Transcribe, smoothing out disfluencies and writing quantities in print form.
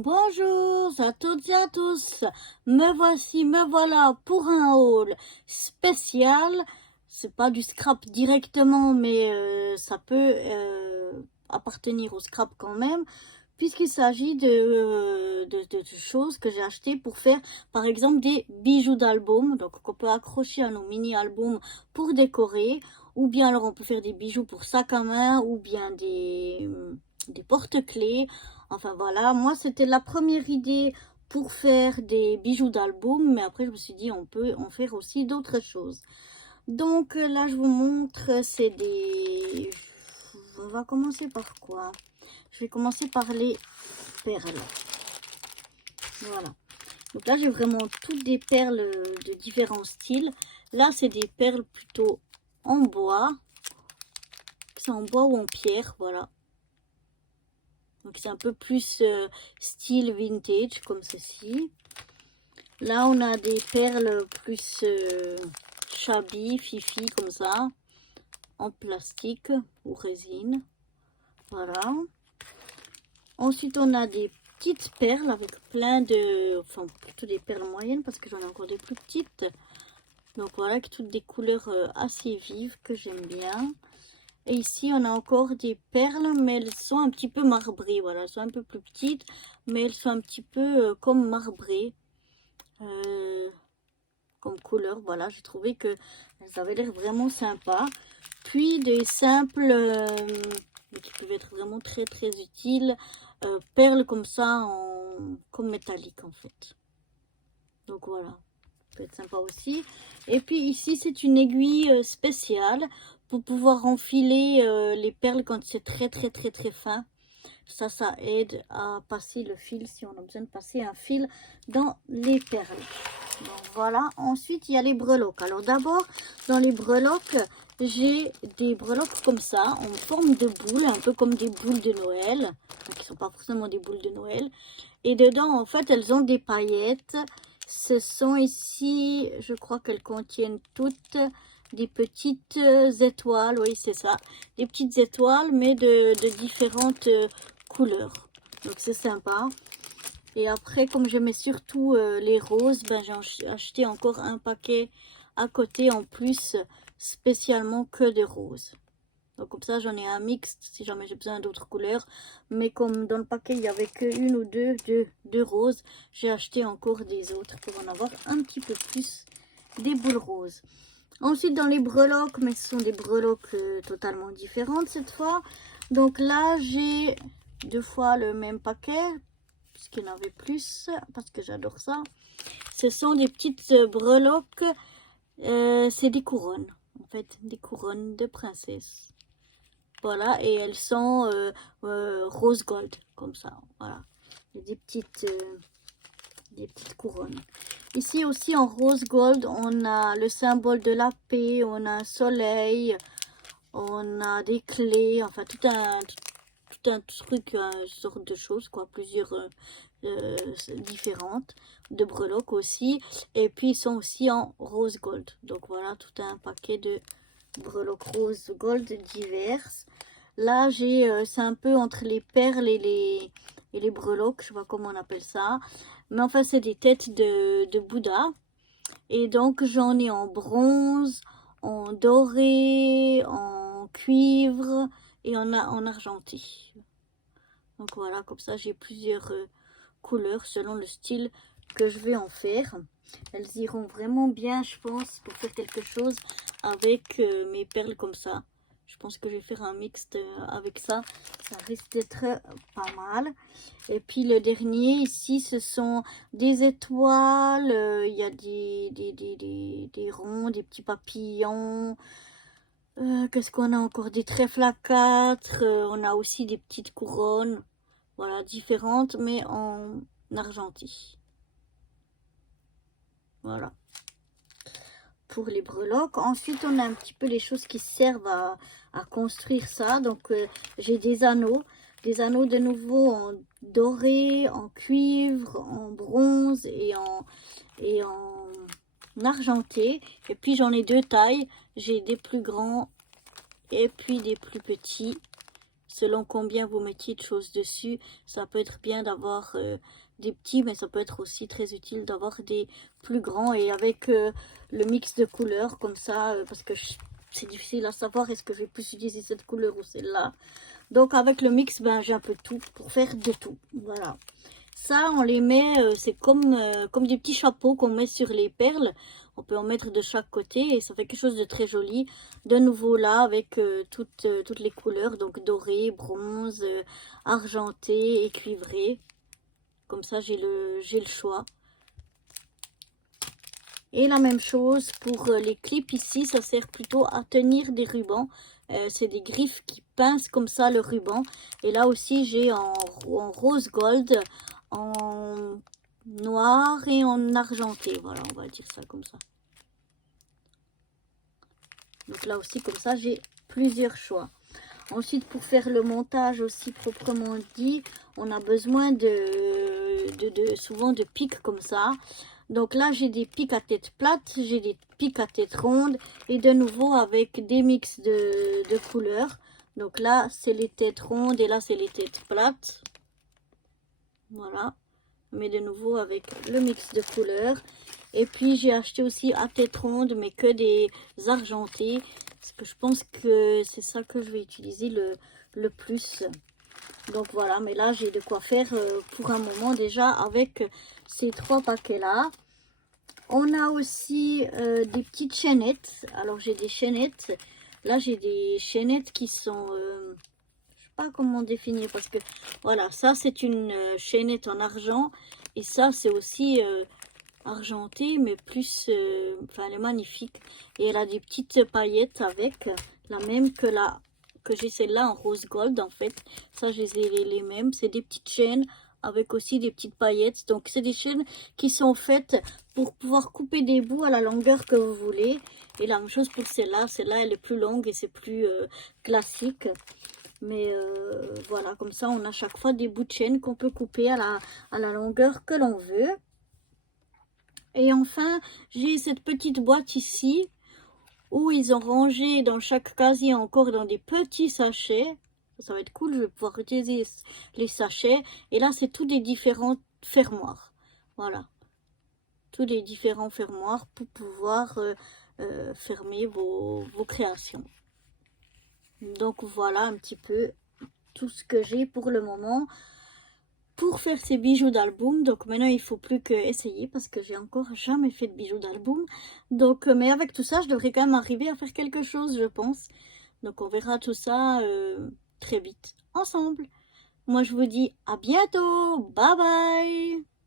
Bonjour à toutes et à tous, me voilà pour un haul spécial. C'est pas du scrap directement, mais ça peut appartenir au scrap quand même, puisqu'il s'agit de choses que j'ai achetées pour faire par exemple des bijoux d'album, donc qu'on peut accrocher à nos mini-albums pour décorer, ou bien alors on peut faire des bijoux pour sac à main, ou bien des porte-clés. Enfin voilà, moi c'était la première idée pour faire des bijoux d'album, mais après je me suis dit on peut en faire aussi d'autres choses. Donc là je vous montre, c'est des... On va commencer par quoi? Je vais commencer par les perles. Voilà. Donc là j'ai vraiment toutes des perles de différents styles. Là c'est des perles plutôt en bois. C'est en bois ou en pierre, voilà. Donc c'est un peu plus style vintage comme ceci. Là on a des perles plus shabby, fifi comme ça, en plastique ou résine. Voilà. Ensuite on a des petites perles avec plein de... Enfin plutôt des perles moyennes parce que j'en ai encore des plus petites. Donc voilà, avec toutes des couleurs assez vives que j'aime bien. Et ici, on a encore des perles, mais elles sont un petit peu marbrées. Voilà, elles sont un peu plus petites, mais elles sont un petit peu comme marbrées. Comme couleur, voilà, j'ai trouvé que elles avaient l'air vraiment sympa. Puis des simples, qui peuvent être vraiment très très utiles, perles comme ça, comme métallique en fait. Donc voilà, ça peut être sympa aussi. Et puis ici, c'est une aiguille spéciale pour pouvoir enfiler les perles quand c'est très très très très fin. Ça aide à passer le fil si on a besoin de passer un fil dans les perles. Donc voilà, ensuite il y a les breloques. Alors d'abord, dans les breloques, j'ai des breloques comme ça, en forme de boule, un peu comme des boules de Noël, qui ne sont pas forcément des boules de Noël. Et dedans, en fait, elles ont des paillettes. Ce sont ici, je crois qu'elles contiennent toutes des petites étoiles, oui c'est ça, des petites étoiles, mais de différentes couleurs. Donc c'est sympa. Et après, comme j'aimais surtout les roses, ben j'ai acheté encore un paquet à côté en plus, spécialement que des roses. Donc comme ça, j'en ai un mixte si jamais j'ai besoin d'autres couleurs. Mais comme dans le paquet, il n'y avait qu'une ou deux roses, j'ai acheté encore des autres pour en avoir un petit peu plus des boules roses. Ensuite, dans les breloques, mais ce sont des breloques totalement différentes cette fois. Donc là, j'ai deux fois le même paquet, puisqu'il y en avait plus, parce que j'adore ça. Ce sont des petites breloques, c'est des couronnes, en fait, des couronnes de princesse. Voilà, et elles sont rose gold, comme ça, voilà. Des petites couronnes. Ici aussi en rose gold, on a le symbole de la paix, on a un soleil, on a des clés, enfin tout un truc, une sorte de choses, quoi, plusieurs différentes, de breloques aussi. Et puis ils sont aussi en rose gold. Donc voilà, tout un paquet de breloques rose gold diverses. Là, c'est un peu entre les perles et les breloques, je sais pas comment on appelle ça. Mais enfin, c'est des têtes de Bouddha. Et donc, j'en ai en bronze, en doré, en cuivre et en argenté. Donc voilà, comme ça, j'ai plusieurs couleurs selon le style que je vais en faire. Elles iront vraiment bien, je pense, pour faire quelque chose avec mes perles comme ça. Je pense que je vais faire un mixte avec ça. Ça risque d'être pas mal. Et puis le dernier, ici, ce sont des étoiles. Il y a des ronds, des petits papillons. Qu'est-ce qu'on a encore? Des trèfles à 4. On a aussi des petites couronnes. Voilà, différentes, mais en argenté. Voilà. Pour les breloques. Ensuite, on a un petit peu les choses qui servent à construire ça. Donc, j'ai des anneaux. Des anneaux de nouveau en doré, en cuivre, en bronze et en argenté. Et puis, j'en ai deux tailles. J'ai des plus grands et puis des plus petits. selon combien vous mettiez de choses dessus, ça peut être bien d'avoir des petits, mais ça peut être aussi très utile d'avoir des plus grands. Et avec le mix de couleurs comme ça, parce que c'est difficile à savoir est-ce que je vais plus utiliser cette couleur ou celle-là. Donc avec le mix, ben, j'ai un peu de tout pour faire de tout. Voilà. Ça, on les met, c'est comme des petits chapeaux qu'on met sur les perles. On peut en mettre de chaque côté et ça fait quelque chose de très joli. De nouveau là, avec toutes les couleurs, donc doré, bronze, argenté et cuivré. Comme ça, j'ai le choix. Et la même chose pour les clips ici, ça sert plutôt à tenir des rubans. C'est des griffes qui pincent comme ça le ruban. Et là aussi, j'ai en rose gold, en noir et en argenté. Voilà, on va dire ça comme ça. Donc là aussi, comme ça, j'ai plusieurs choix. Ensuite, pour faire le montage aussi proprement dit, on a besoin souvent de pics comme ça. Donc là, j'ai des pics à tête plate, j'ai des pics à tête ronde et de nouveau avec des mix de couleurs. Donc là, c'est les têtes rondes et là, c'est les têtes plates. Voilà. Mais de nouveau avec le mix de couleurs. Et puis, j'ai acheté aussi à tête ronde, mais que des argentés. Parce que je pense que c'est ça que je vais utiliser le plus. Donc voilà, mais là j'ai de quoi faire pour un moment déjà avec ces 3 paquets là. On a aussi des petites chaînettes. Alors j'ai des chaînettes. Là j'ai des chaînettes qui sont... je sais pas comment définir parce que voilà, ça c'est une chaînette en argent. Et ça c'est aussi argenté mais plus... enfin elle est magnifique. Et elle a des petites paillettes avec la même que la... que j'ai celle-là en rose gold en fait. Ça, j'ai les mêmes. C'est des petites chaînes avec aussi des petites paillettes. Donc, c'est des chaînes qui sont faites pour pouvoir couper des bouts à la longueur que vous voulez. Et la même chose pour celle-là. Celle-là, elle est plus longue et c'est plus classique. Mais voilà, comme ça, on a chaque fois des bouts de chaîne qu'on peut couper à la longueur que l'on veut. Et enfin, j'ai cette petite boîte ici où ils ont rangé dans chaque casier encore dans des petits sachets. Ça va être cool, je vais pouvoir utiliser les sachets. Et là, c'est tous des différents fermoirs. Voilà. Tous les différents fermoirs pour pouvoir fermer vos créations. Donc voilà un petit peu tout ce que j'ai pour le moment pour faire ces bijoux d'album. Donc maintenant il faut plus que essayer parce que j'ai encore jamais fait de bijoux d'album. Donc mais avec tout ça je devrais quand même arriver à faire quelque chose, je pense. Donc on verra tout ça très vite ensemble. Moi je vous dis à bientôt, bye bye.